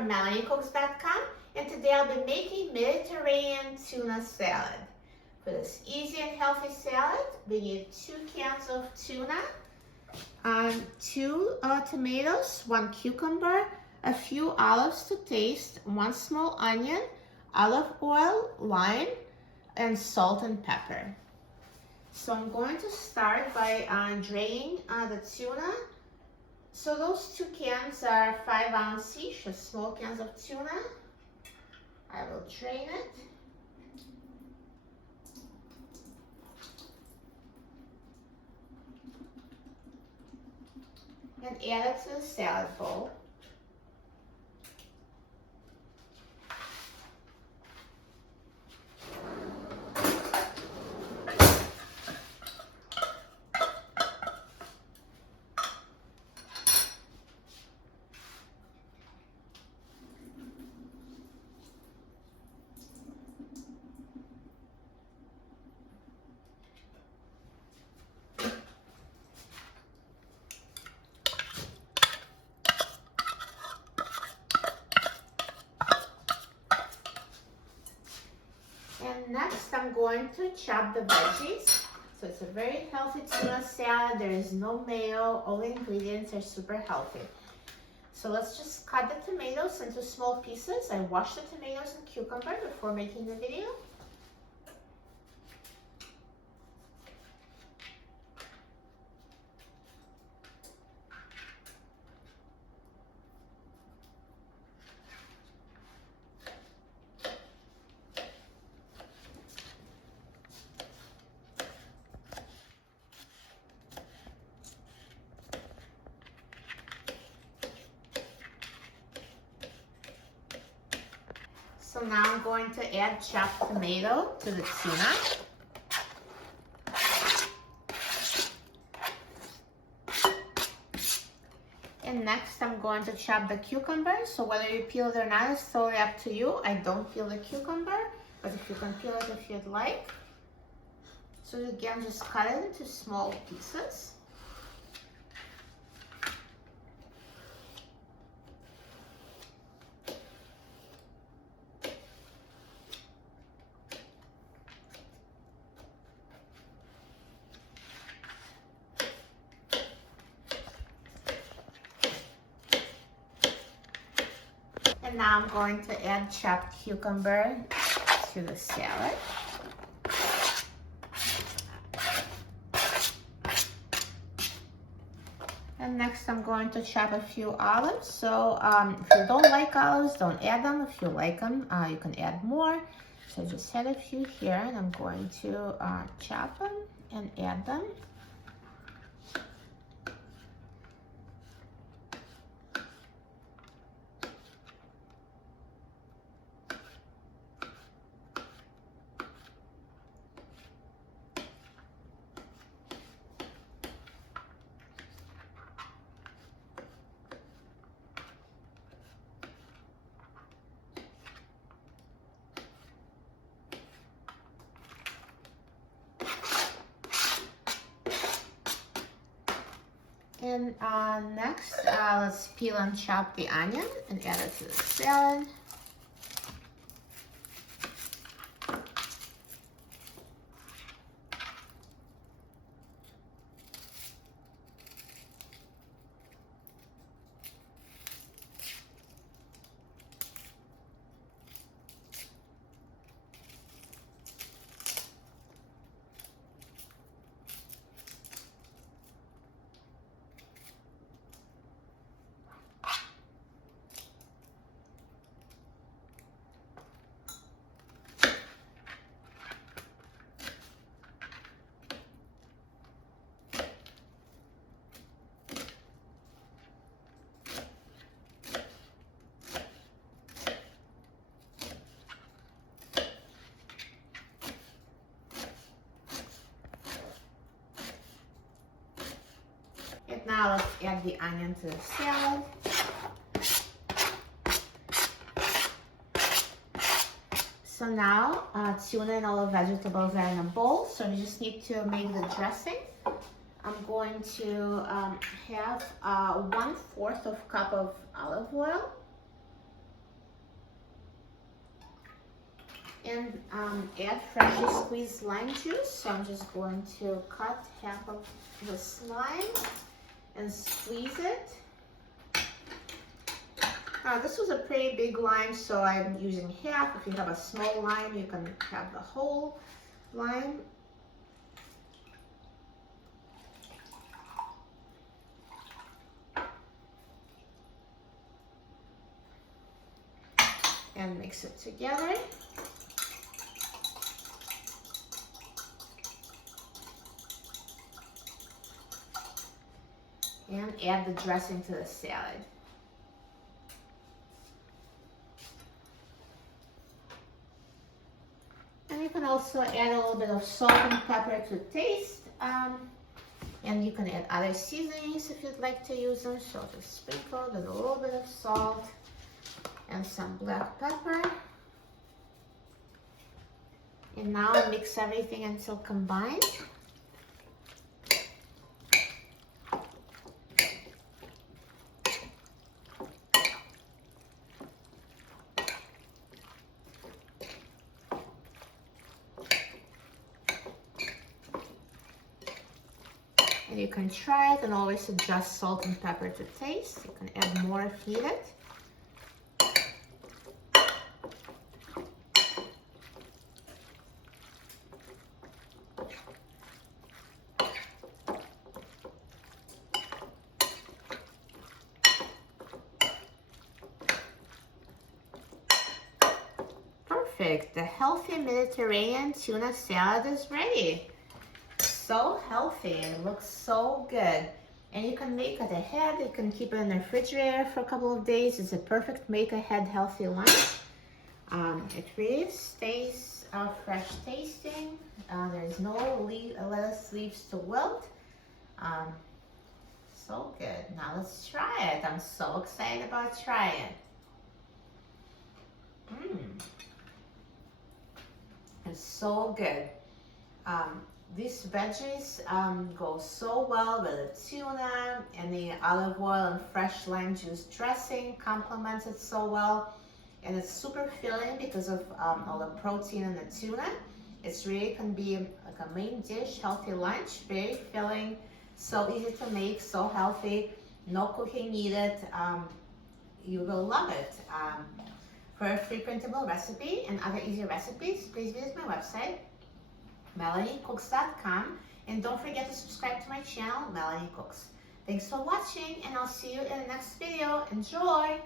from MelanieCooks.com, and today I'll be making Mediterranean tuna salad. For this easy and healthy salad, we need 2 cans of tuna, 2 tomatoes, 1 cucumber, a few olives to taste, 1 small onion, olive oil, lime, and salt and pepper. So I'm going to start by draining the tuna. So those 2 cans are 5 ounce each, just small cans of tuna. I will drain it. And add it to the salad bowl. And next I'm going to chop the veggies. So it's a very healthy tuna salad. There is no mayo. All the ingredients are super healthy. So let's just cut the tomatoes into small pieces. I washed the tomatoes and cucumber before making the video. So now I'm going to add chopped tomato to the tuna. And next I'm going to chop the cucumber. So whether you peel it or not is totally up to you. I don't peel the cucumber, but if you can peel it if you'd like. So again, just cut it into small pieces. And now I'm going to add chopped cucumber to the salad. And next I'm going to chop a few olives. So if you don't like olives, don't add them. If you like them, you can add more. So just add a few here, and I'm going to chop them and add them. And next, let's peel and chop the onion and add it to the salad. And now let's add the onion to the salad. So now tuna and all the vegetables are in a bowl, so we just need to make the dressing. I'm going to have 1/4 of cup of olive oil. And add freshly squeezed lime juice. So I'm just going to cut half of this lime and squeeze it. This was a pretty big lime, so I'm using half. If you have a small lime, you can have the whole lime. And mix it together. And add the dressing to the salad. And you can also add a little bit of salt and pepper to taste. And you can add other seasonings if you'd like to use them. So just sprinkle with a little bit of salt and some black pepper. And now mix everything until combined. And you can try it and always adjust salt and pepper to taste. You can add more if needed. Perfect. The healthy Mediterranean tuna salad is ready. So healthy, it looks so good. And you can make it ahead. You can keep it in the refrigerator for a couple of days. It's a perfect make ahead healthy lunch. It really stays fresh tasting. There's no lettuce leaves to wilt. So good. Now let's try it. I'm so excited about trying it. It's so good. These veggies go so well with the tuna, and the olive oil and fresh lime juice dressing complements it so well. And it's super filling because of all the protein in the tuna. It's really can be like a main dish, healthy lunch, very filling, so easy to make, so healthy, no cooking needed. You will love it. For a free printable recipe and other easy recipes, please visit my website, melaniecooks.com, and don't forget to subscribe to my channel, Melanie Cooks. Thanks for watching, and I'll see you in the next video. Enjoy!